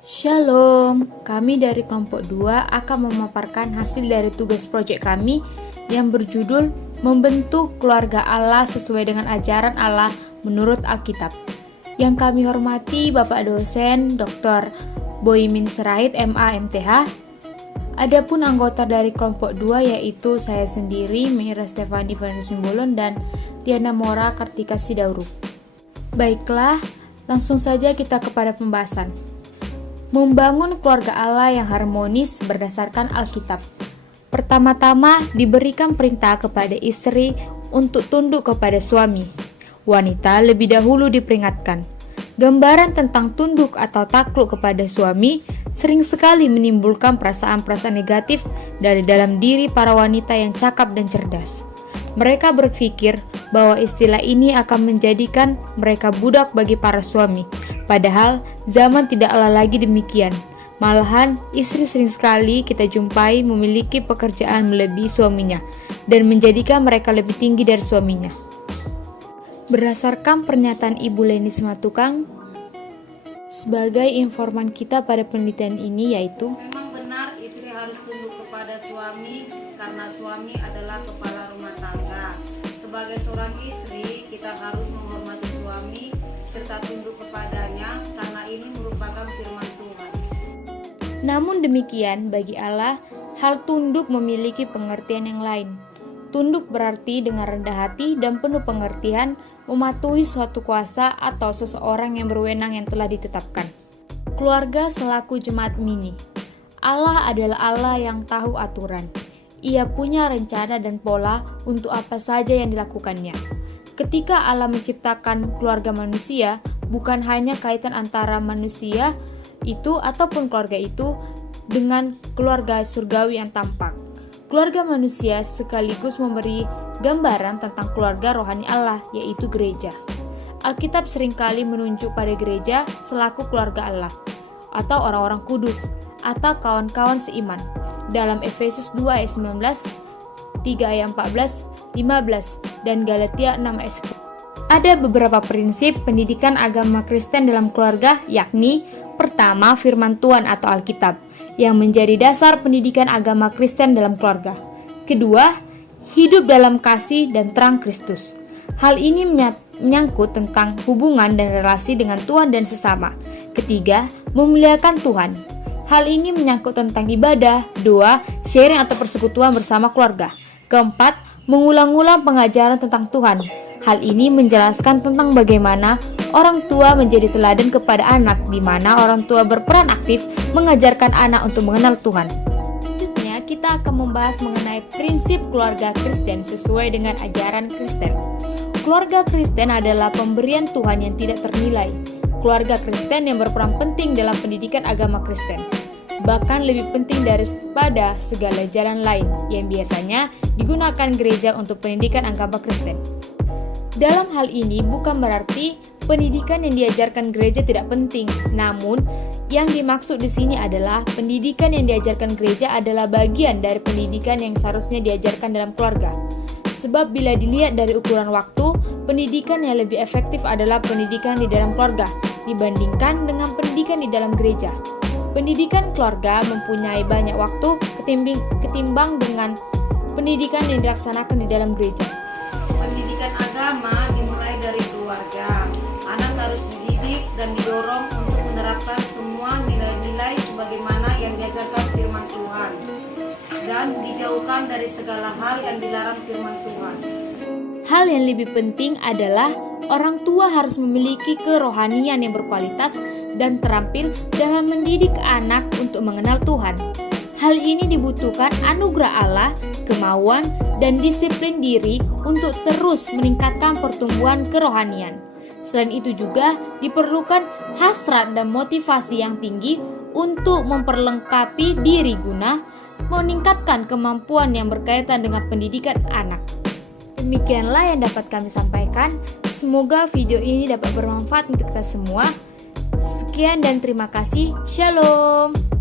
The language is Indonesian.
Shalom, kami dari kelompok 2 akan memaparkan hasil dari tugas proyek kami yang berjudul Membentuk Keluarga Allah sesuai dengan ajaran Allah menurut Alkitab. Yang kami hormati Bapak dosen Dr. Boimin Sirait MA MTH. Adapun anggota dari kelompok 2 yaitu saya sendiri, Meira Stefani Simbolon dan Tiana Mora Kartika Sidauru. Baiklah, langsung saja kita kepada pembahasan. Membangun keluarga Allah yang harmonis berdasarkan Alkitab. Pertama-tama diberikan perintah kepada istri untuk tunduk kepada suami. Wanita lebih dahulu diperingatkan. Gambaran tentang tunduk atau takluk kepada suami sering sekali menimbulkan perasaan-perasaan negatif dari dalam diri para wanita yang cakap dan cerdas. Mereka berpikir bahwa istilah ini akan menjadikan mereka budak bagi para suami. Padahal zaman tidaklah lagi demikian. Malahan istri sering sekali kita jumpai memiliki pekerjaan melebihi suaminya dan menjadikan mereka lebih tinggi dari suaminya. Berdasarkan pernyataan Ibu Leni Simatukang sebagai informan kita pada penelitian ini yaitu memang benar istri harus tunduk kepada suami karena suami adalah kepala rumah tangga. Sebagai seorang istri, kita harus menghormati suami serta tunduk kepadanya karena ini merupakan firman Tuhan. Namun demikian, bagi Allah, hal tunduk memiliki pengertian yang lain. Tunduk berarti dengan rendah hati dan penuh pengertian mematuhi suatu kuasa atau seseorang yang berwenang yang telah ditetapkan. Keluarga selaku jemaat mini. Allah adalah Allah yang tahu aturan. Ia punya rencana dan pola untuk apa saja yang dilakukannya. Ketika Allah menciptakan keluarga manusia, bukan hanya kaitan antara manusia itu ataupun keluarga itu dengan keluarga surgawi yang tampak. Keluarga manusia sekaligus memberi gambaran tentang keluarga rohani Allah, yaitu gereja. Alkitab seringkali menunjuk pada gereja selaku keluarga Allah, atau orang-orang kudus, atau kawan-kawan seiman. Dalam Efesus 2 ayat 19, 3 ayat 14, 15, dan Galatia 6 ayat 10. Ada beberapa prinsip pendidikan agama Kristen dalam keluarga, yakni pertama, firman Tuhan atau Alkitab, yang menjadi dasar pendidikan agama Kristen dalam keluarga. Kedua, hidup dalam kasih dan terang Kristus. Hal ini menyangkut tentang hubungan dan relasi dengan Tuhan dan sesama. Ketiga, memuliakan Tuhan. Hal ini menyangkut tentang ibadah. Dua, sharing atau persekutuan bersama keluarga. Keempat, mengulang-ulang pengajaran tentang Tuhan. Hal ini menjelaskan tentang bagaimana orang tua menjadi teladan kepada anak, di mana orang tua berperan aktif mengajarkan anak untuk mengenal Tuhan. Selanjutnya, kita akan membahas mengenai prinsip keluarga Kristen sesuai dengan ajaran Kristen. Keluarga Kristen adalah pemberian Tuhan yang tidak ternilai. Keluarga Kristen yang berperan penting dalam pendidikan agama Kristen, bahkan lebih penting daripada segala jalan lain yang biasanya digunakan gereja untuk pendidikan agama Kristen. Dalam hal ini bukan berarti pendidikan yang diajarkan gereja tidak penting, namun yang dimaksud di sini adalah pendidikan yang diajarkan gereja adalah bagian dari pendidikan yang seharusnya diajarkan dalam keluarga. Sebab bila dilihat dari ukuran waktu, pendidikan yang lebih efektif adalah pendidikan di dalam keluarga dibandingkan dengan pendidikan di dalam gereja. Pendidikan keluarga mempunyai banyak waktu ketimbang dengan pendidikan yang dilaksanakan di dalam gereja. Pendidikan agama dimulai dari keluarga. Anak harus dididik dan didorong untuk menerapkan semua nilai-nilai sebagaimana yang diajarkan firman Tuhan dan dijauhkan dari segala hal yang dilarang firman Tuhan. Hal yang lebih penting adalah orang tua harus memiliki kerohanian yang berkualitas dan terampil dalam mendidik anak untuk mengenal Tuhan. Hal ini dibutuhkan anugerah Allah, kemauan, dan disiplin diri untuk terus meningkatkan pertumbuhan kerohanian. Selain itu juga diperlukan hasrat dan motivasi yang tinggi untuk memperlengkapi diri guna meningkatkan kemampuan yang berkaitan dengan pendidikan anak. Demikianlah yang dapat kami sampaikan. Semoga video ini dapat bermanfaat untuk kita semua. Sekian dan terima kasih. Shalom.